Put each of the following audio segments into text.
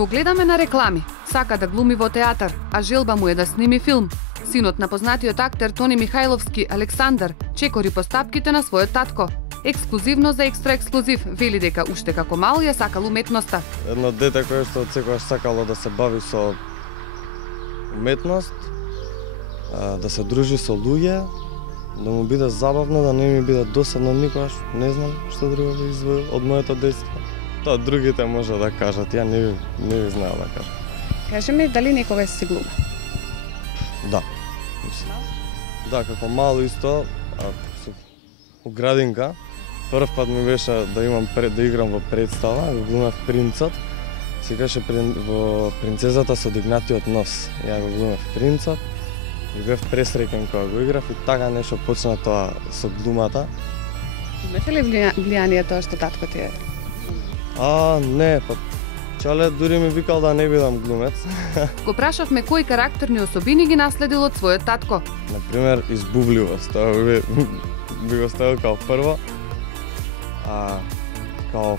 Го гледаме на реклами, сака да глуми во театар, а желба му е да сними филм. Синот на познатиот актер Тони Михајловски, Александар, чекори по стапките на својот татко. Ексклузивно за екстра ексклузив, вели дека уште како мал ја сакал уметноста. Едно дете кое што секогаш сакало да се бави со уметност, да се дружи со луѓе, да му биде забавно, да не ми биде досадно никогаш, не знам што друго би извоил од моето детство. Тоа другите може да кажат, ја не ви знаел да кажам. Кажи ми, дали некогаш си глума? Да. Да, како мало исто, у градинка, прв пат ми беше да играм во представа, го глумев принцот. Се каже во принцезата со дигнатиот нос. Ја го глумев принцот и бев пресреќен кога го играв и така нешто почна тоа со глумата. Имате ли влијание тоа што татко ти е? Не, па Чале дури ми викал да не бидам глумец. Го прашавме кои карактерни особини ги наследил од својот татко. Например, избувливост, тоа би го ставил као прво. Као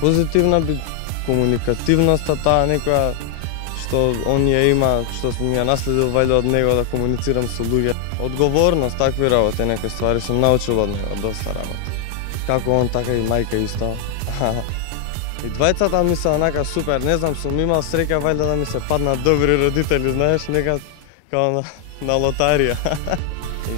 позитивна би комуникативноста, таа некоја што он ја има, што ми ја наследил вајде од него да комуницирам со луѓе. Одговорност, такви работи, некои ствари сум научил од него, доста работи. Како он, така и мајка исто. И двајцата ми се онака супер, не знам, сум имал среќа вајде да ми се паднат добри родители, знаеш, нека као на лотарија.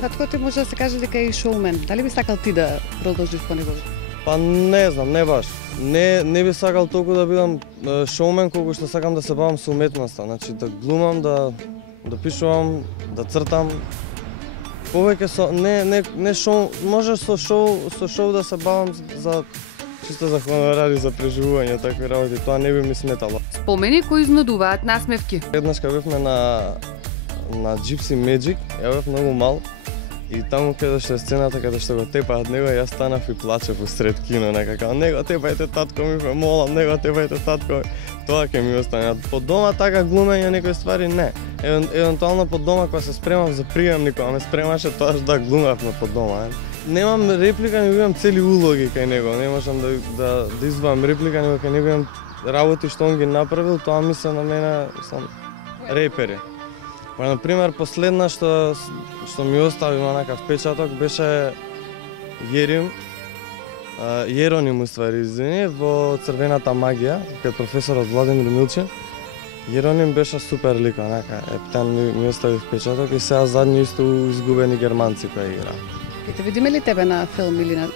Татко ти може да се каже дека е шоумен. Дали би сакал ти да продолжиш по негови? Па не знам, не баш. Не би сакал толку да бидам шоумен колку што сакам да се бавам со уметноста. Значи да глумам, да пишувам, да цртам. Повеќе со не шоу, може со шоу да се бавам за чисто за хонорари, за преживување, такви работи, тоа не би ми сметало. Спомени кои изнудуваат насмевки. Еднаш кога бевме на Gypsy Magic, ја бев многу мал и таму каде што е сцената каде што го тепаат него, јас станав и плачев усред кино, некако него тепајте татко ми, молам, него тепајте татко. Тоа ќе ми остане. По дома така глумење некои ствари не. Евентуално по дома кога се спремав за приемник, кога ме спремаше тоаш да глумевме по дома. Немам реплика, не имам цели улоги кај него, не можам да извадам реплика, него кај него имам работи што он ги направил, тоа ми се на мене сам репери. Па например последна што ми остави онака впечаток беше Јероним уствари, извини, во Црвената магија, кај професорот Владимир Милчин. Јероним беше супер лик, онака, ептен ми остави впечаток и сега задни исто изгубени германци кои игра. Ќе те видиме ли тебе на филм или на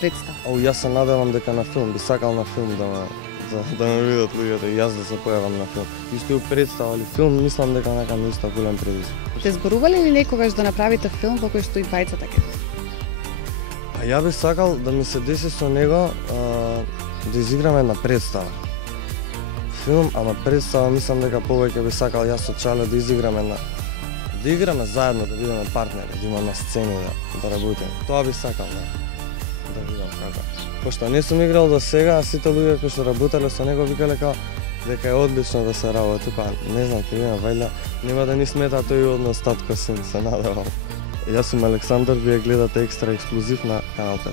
представа? Јас се надевам дека на филм, би сакал на филм да ме видат луѓето и јас да се појавам на филм. Исто и представа или филм, мислам дека онака ми исто голем предизвик. Те зборувале ли некогаш да направите филм во кој што и двајцата ќе? Па ја би сакал да ми се деси со него да изиграме една представа. Филм, ама представа мислам дека повеќе би сакал јас со Чале да играме заедно, да бидеме партнери, да имаме сцени, да работиме. Тоа би сакал, да видам како. Пошто не сум играл до сега, а сите луѓе кои што работеле со него викале дека е одлично да се работи, па не знам, ќе видиме вајде нема да ни смета тој однос татко син, се надевам. Јас сум Александар, вие гледате екстра ексклузив на Канал 5.